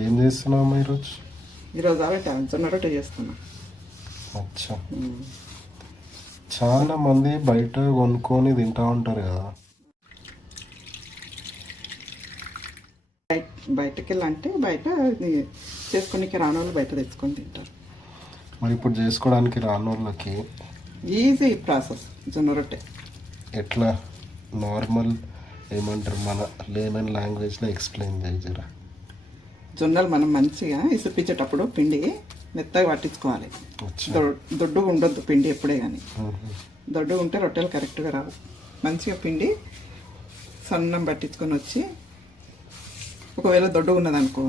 ఏం చేస్తున్నావు ఈరోజు? ఈరోజు జొన్న రొట్టె చేస్తున్నా. అచ్చా, చాలా మంది బయట కొనుక్కొని తింటా ఉంటారు కదా. బయటకు వెళ్ళంటే బయట చేసుకోనికి రాని వాళ్ళు బయట తెచ్చుకొని తింటారు. మరి ఇప్పుడు చేసుకోవడానికి రాని వాళ్ళకి ఈజీ ప్రాసెస్ జొన్న రొట్టె. ఎట్లా నార్మల్ ఏమంటారు మన లేమన్ లాంగ్వేజ్లో ఎక్స్ప్లెయిన్ చేయరా? జొన్నలు మనం మంచిగా ఇసుపించేటప్పుడు పిండి మెత్తగా పట్టించుకోవాలి. దొడ్డుగా ఉండొద్దు పిండి ఎప్పుడే కానీ. దొడ్డుగా ఉంటే రొట్టెలు కరెక్ట్గా రావు. మంచిగా పిండి సన్నం పట్టించుకొని వచ్చి, ఒకవేళ దొడ్డుగా ఉన్నదనుకో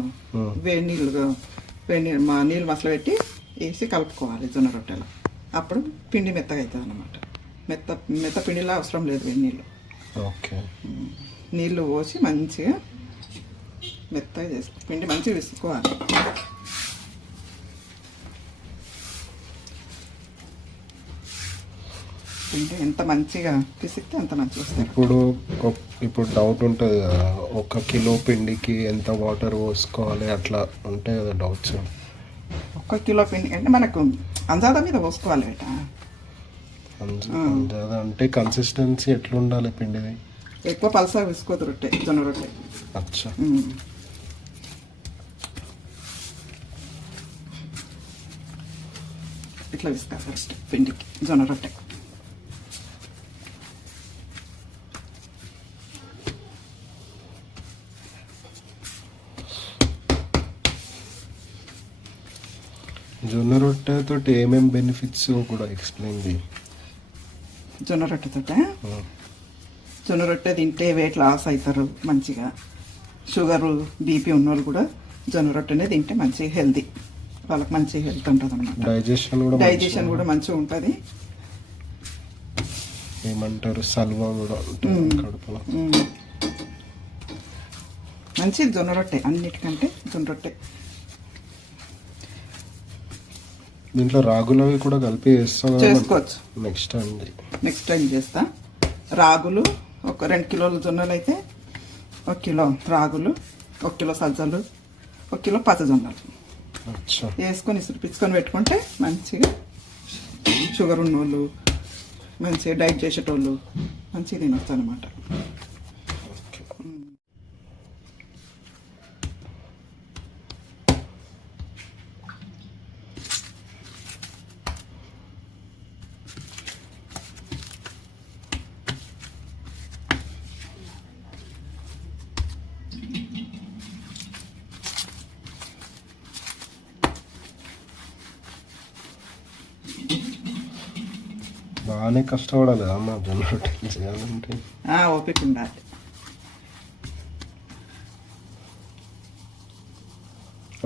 వేడి నీళ్ళు మా నీళ్ళు మసలు పెట్టి వేసి కలుపుకోవాలి జొన్న రొట్టెలు. అప్పుడు పిండి మెత్తగా అవుతుంది అన్నమాట. మెత్త పిండిలా అవసరం లేదు వేడి నీళ్ళు. ఓకే, నీళ్ళు పోసి మంచిగా మెత్తగా చేసుకో. పిండి మంచిగా విసుకోవాలి. పిండి ఎంత మంచిగా పిసికితే అంత మంచిగా వస్తుంది. ఇప్పుడు డౌట్ ఉంటుంది కదా, 1 కిలో పిండికి ఎంత వాటర్ పోసుకోవాలి అట్లా ఉంటాయి కదా డౌట్స్. 1 కిలో పిండి అంటే మనకు అందాద మీద పోసుకోవాలి బేట. అందాద అంటే కన్సిస్టెన్సీ ఎట్లా ఉండాలి పిండిది? ఎక్కువ పలసగా విసుకోదు రొట్టె, జొన్న రొట్టె. అచ్చా, ఇట్లా విసుకోవాలి ఫస్ట్ పిండికి జొన్న రొట్టె. జొన్న రొట్టెతో ఏమేమి బెనిఫిట్స్ కూడా ఎక్స్ప్లెయిన్ చేయి. జొన్న రొట్టెతో జొన్న రొట్టె తింటే వెయిట్ లాస్ అవుతారు మంచిగా. షుగరు బీపీ ఉన్నోళ్ళు కూడా జొన్న రొట్టెనే తింటే మంచిగా హెల్తీ, వాళ్ళకి మంచి హెల్త్ ఉంటుంది అనమాట. డైజెషన్ కూడా మంచిగా ఉంటుంది. ఏమంటారు సల్వా కూడా కడుపులో మంచిది జొన్న రొట్టె. అన్నిటికంటే జొన్న రొట్టె. దీంట్లో రాగులవి కూడా కలిపి చేసుకోవచ్చు. నెక్స్ట్ టైం చేస్తా. రాగులు ఒక 2 కిలోల జొన్నలు అయితే 1 కిలో రాగులు, 1 కిలో సజ్జలు, 1 కిలో పచ్చ జొన్నలు వేసుకొని ఇసురుపించుకొని పెట్టుకుంటే మంచిగా షుగర్ ఉన్నోళ్ళు, మంచిగా డైట్ చేసేటోళ్ళు మంచిగా తినొచ్చు అనమాట. బాగానే కష్టపడాలి అమ్మ జొన్న రొట్టెలు చేయాలంటే. ఓపిక ఉండాలి.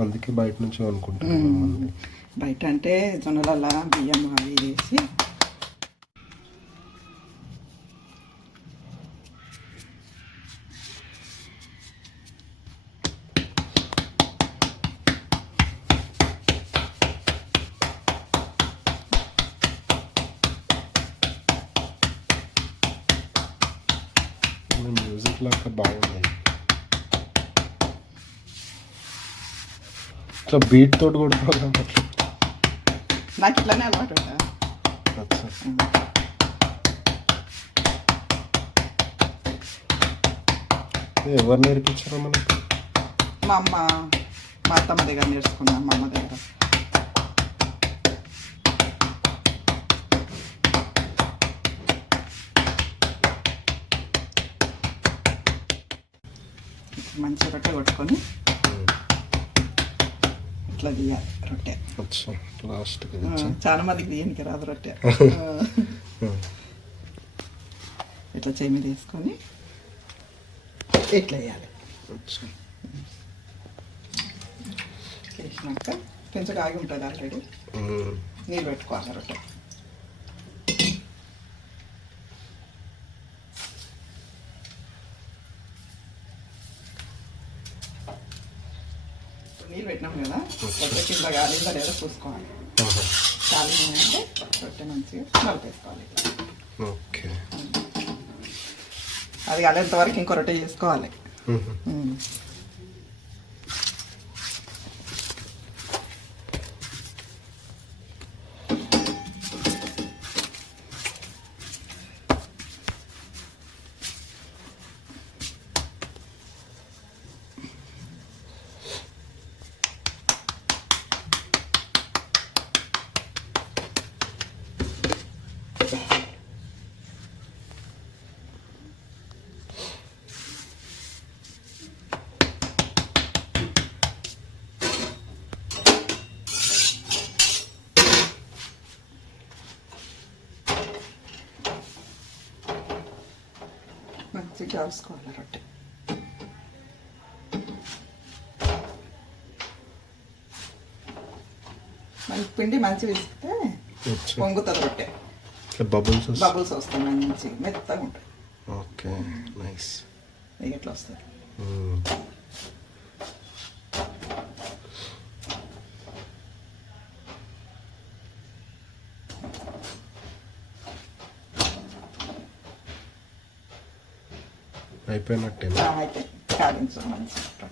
అందుకే బయట నుంచి అనుకుంటాను. బయట అంటే జొన్నల బియ్యం అవి వేసి మ్యూజిక్ లాగా బాగుంది. ఇట్లా బీట్ తోటి కొడుకోవాలి. నాకు ఇట్లానే అలవాటు. ఎవరు నేర్పించారా మనకి? మా అత్తమ్మ దగ్గర నేర్చుకున్నా. మా అమ్మ దగ్గర. మంచి రొట్టె కొట్టుకొని ఇట్లా తీయాలి రొట్టె. చాలా మందికి తీయనికి రాదు రొట్టె. ఇట్లా చేయి మీద వేసుకొని ఇట్లా వేయాలి. వేసినాక కొంచెం ఆగి ఉంటుంది ఆల్రెడీ. నీళ్ళు పెట్టుకోవాలి రొట్టె. నీళ్ళు పెట్టినాం కదా, రొట్టె కింద గాలిందా లేదా చూసుకోవాలి. కాలిందంటే రొట్టె మంచిగా నలిపేసుకోవాలి. ఓకే, అది కాలేంత వరకు ఇంకో రొట్టె చేసుకోవాలి. మంచిగా కాల్చుకోవాలి రొట్టె. మంచి పిండి మంచిగా విసిగితే పొంగుతుంది రొట్టె. బబుల్స్ వస్తాయి, మంచి మెత్తగా ఉంటాయి. Okay, nice. ఎట్లా వస్తాయి. అయిపోయినట్టేనా? అయితే కాలించు మంచిగా.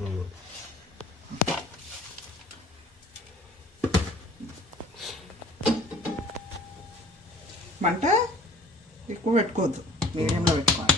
మంట ఎక్కువ పెట్టుకోవద్దు, మీడియంలో పెట్టుకోవాలి.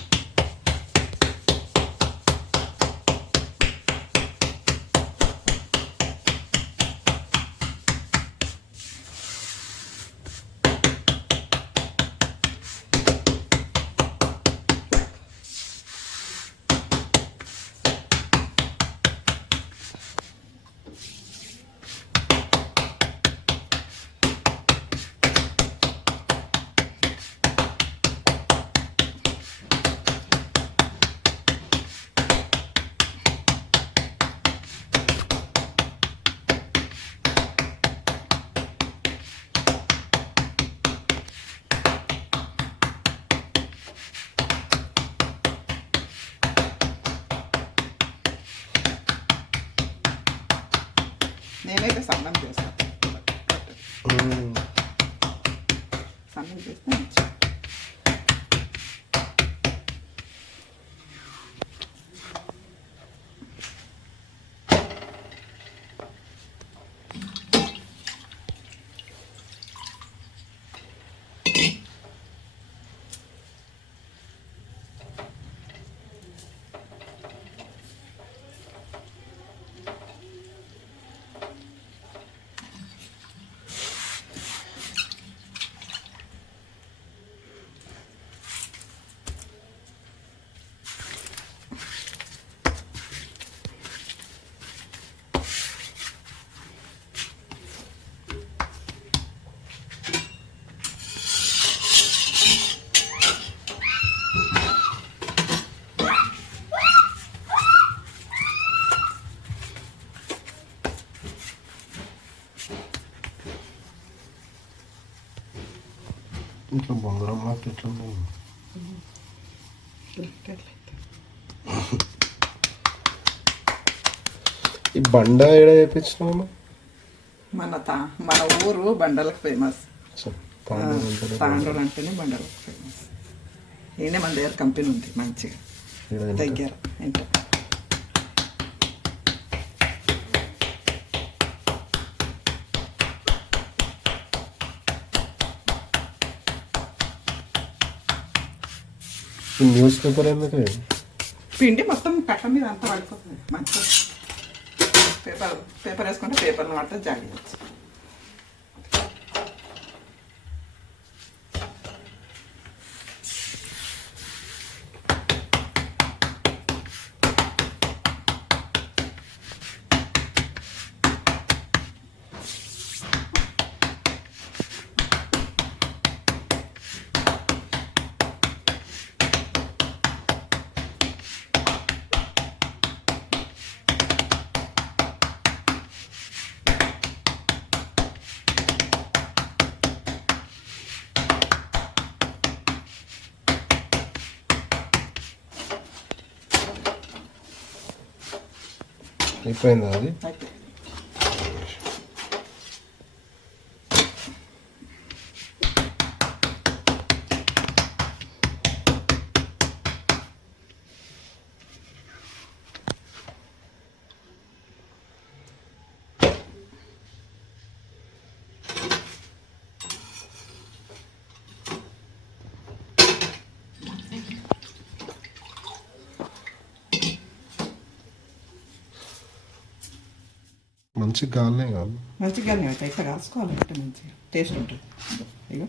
నేనైతే సన్నం చేస్తాను. సన్నం చేస్తే మంచిగా. ఇట్లా బొంగరం మాకు ఎట్లా ఈ బండ ఏడ చేయించినాము? మన ఊరు బండలకు ఫేమస్. తాండూరు అంటేనే బండలకు ఫేమస్. ఈయనే మన దగ్గర కంపెనీ ఉంది మంచిగా దగ్గర. ఇంకా న్యూస్ పేపర్ ఎందుకు? పిండి మొత్తం కట్ట మీద అంతా పడిపోతుంది. మంచిగా పేపర్ వేసుకుంటే పేపర్ని వాడితే జాగ్రత్త. అయిపోయిందా అది? మంచిగా కాలనే కాదు, మంచిగానే అవుతాయి. ఇట్లా కాసుకోవాలి అంటే మంచిగా టేస్ట్ ఉంటుంది. ఇక